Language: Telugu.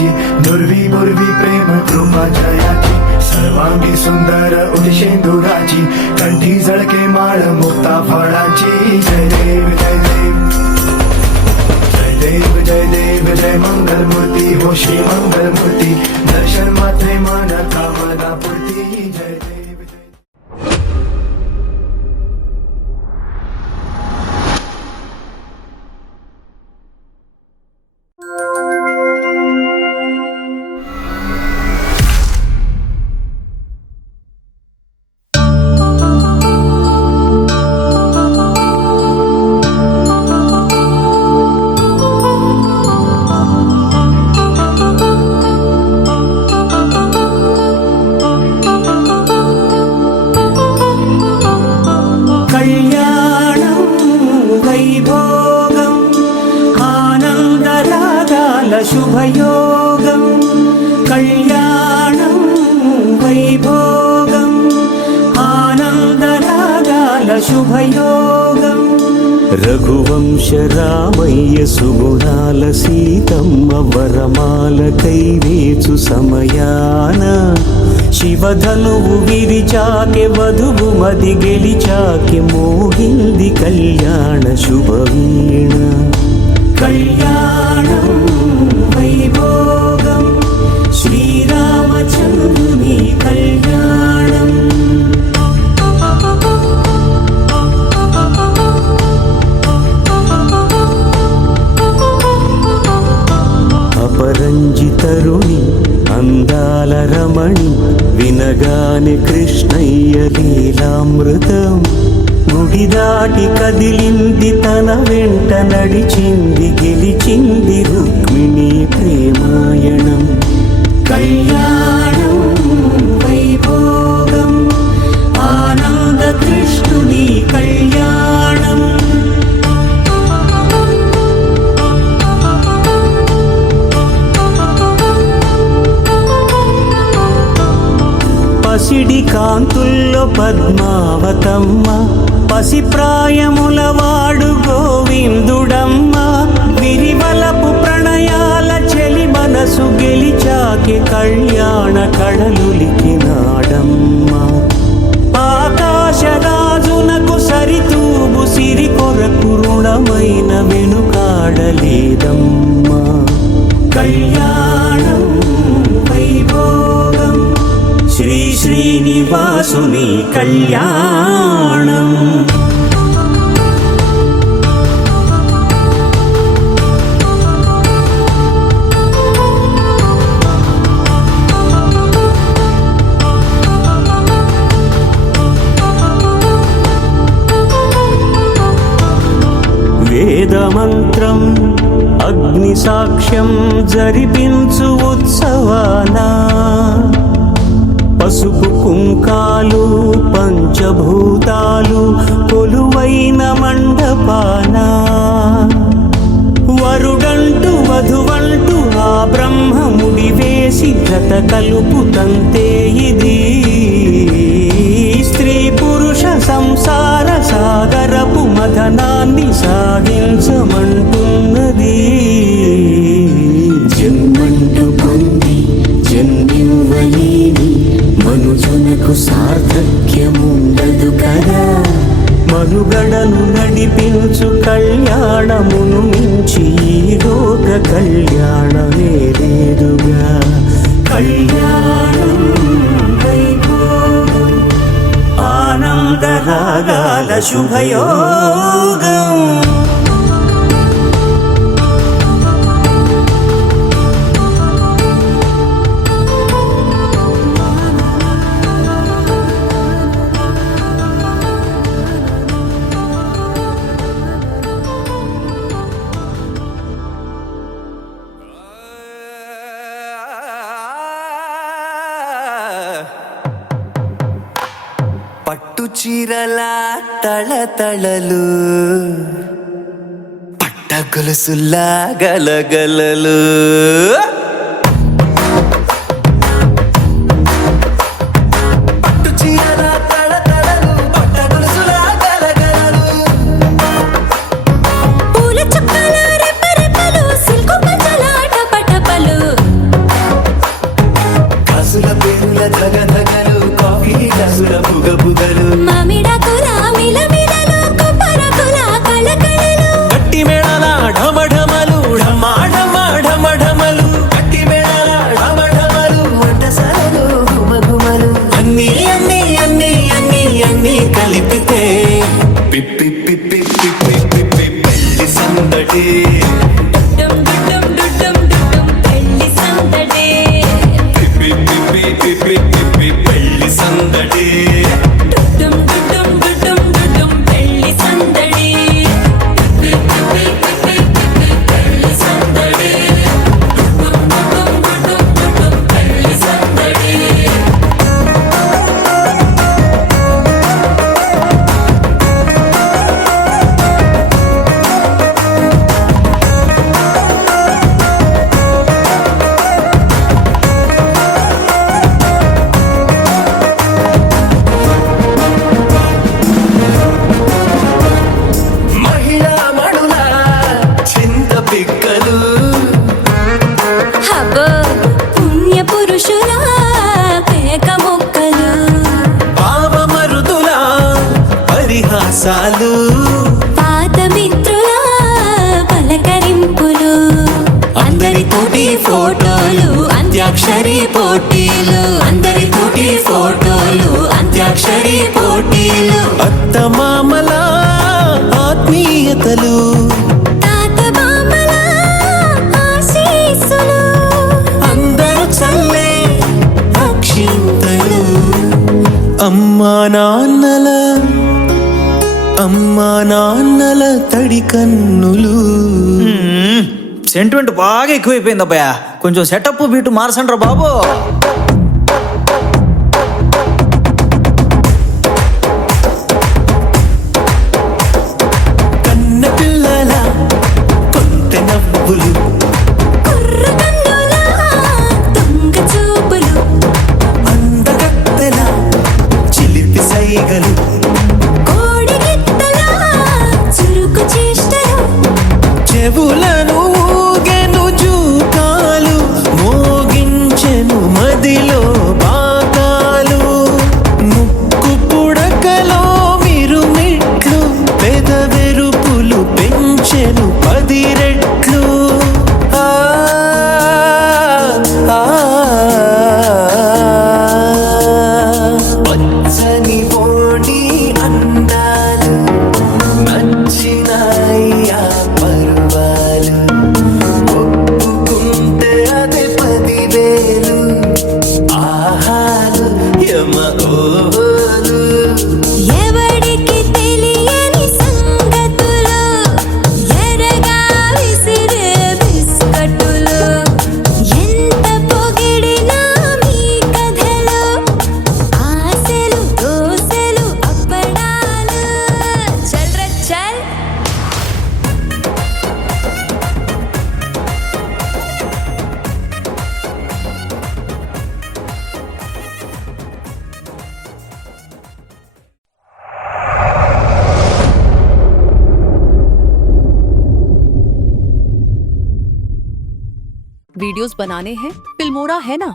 जयाची, दुर्वी बुर्वी प्रेम कृपा जयाची, सर्वांगी सुंदर उदिशेंदुराची, कंठी झळके माळ मुक्ता फळाची. जय देव जय देव जय देव जय देव जय मंगल मूर्ती हो श्री मंगल मूर्ती, दर्शन मात्रे मन कामना पूर्ती. जय देव. శుభయోగం కళ్యాణం వైభోగం ఆనందరాగాల శుభయోగం. రఘువంశ రామయ్య సుగుణాల సీతమ్మ వరమాల కైవేచు సమయాన, శివధనువు విరిచాకె వధువు మది గెలిచాకె మోగింది కళ్యాణ శుభవీణ. కళ్యాణం వైభోగం శ్రీరామచంద్రుని కళ్యాణం. అపరంజి తరుణి అందాల రమణి, వినగానే కృష్ణయ్య లీలామృతం. గుడి దాటి కదిలింది తన వెంట నడిచింది, గెలిచింది రుక్మిణి ప్రేమాయణం. కళ్యాణం వైభోగం ఆనంద కృష్ణుని కళ్యాణం. పసిడి కాంతుల్లో పద్మావతమ్మ, పసిప్రాయముల వాడు గోవిందుడమ్మ. విరివలపు ప్రణయాల చెలి మనసు గెలిచాకి కళ్యాణ కళలులికినాడమ్మ. ఆకాశరాజునకు సరితూబు సిరి కొరకు రుణమైన వెనుకాడలేదమ్మ. కళ్యాణం వైభోగం శ్రీ శ్రీనివాసుని కళ్యాణం. వేదమంత్రం అగ్ని సాక్ష్యం జరిపించు ఉత్సవానా, పసుపు కుంకాలు పంచభూతాలు కొలువైన మండపాన, వరుడంటూ వధువంటూ ఆ బ్రహ్మముడి వేసి జత కలుపుతంతే ఇది. స్త్రీ పురుష సంసార సాగరపు మథనాన్ని సాగించమంటున్నది. జన్మంటూ పొంది జన్మివ్వలేని మనుజునకు సార్థక్యముండదు కదా. మనుగడను నడిపించు కళ్యాణమును మించి ఈ లోక కళ్యాణమే లేదుగా. కళ్యాణం వైభోగం ఆనందరాగాల శుభయోగం. పట్టు చీరల తళతళలు, పట్ట గొలుసుల్లా గలగలలు. పోటీలు అందరి తోటి ఫోటోలు అంత్యాక్షరి పోటీలు అత్తమామల ఆత్మీయతలు తాత బామ్మల ఆశీస్సులు అందరూ చల్లే అక్షింతలు అమ్మా నాన్నల తడి కన్నులు. సెంటిమెంట్ బాగా ఎక్కువైపోయింది అబ్బాయ, కొంచెం సెటప్ బీటు మార్చండ్రా బాబు. కన్న పిల్లల కొంత నవ్వులు కుర్ర కన్నుల దొంగ చూపులు అందగత్తెల చిలిపి సైగలు కోడి గిత్తల చురుకు చేష్టలు చెవులను ఊగెను జూకాలు మోగించెను మదిలో బాకాలు ముక్కు పుడకలో మిరుమిట్లు పెదవెరుపులు పెంచెను 10 రెట్లు. ఆ, ఆ, పచ్చని పోటీ అందాలు నచ్చినాయ్యా పర్వాలు ఒప్పుకుంటే అదే 10,000 ఆహాలు యమ ఓలు. ఎవడికి తెలియని సంగతులు ఎరగా విసిరే బిస్కట్టులు ఎంత పొగిడినా మీ కథలు ఆశలు దోశలు అప్పడాలు చల్ రే చల్ वीडियोस बनाने हैं फिल्मोरा है ना।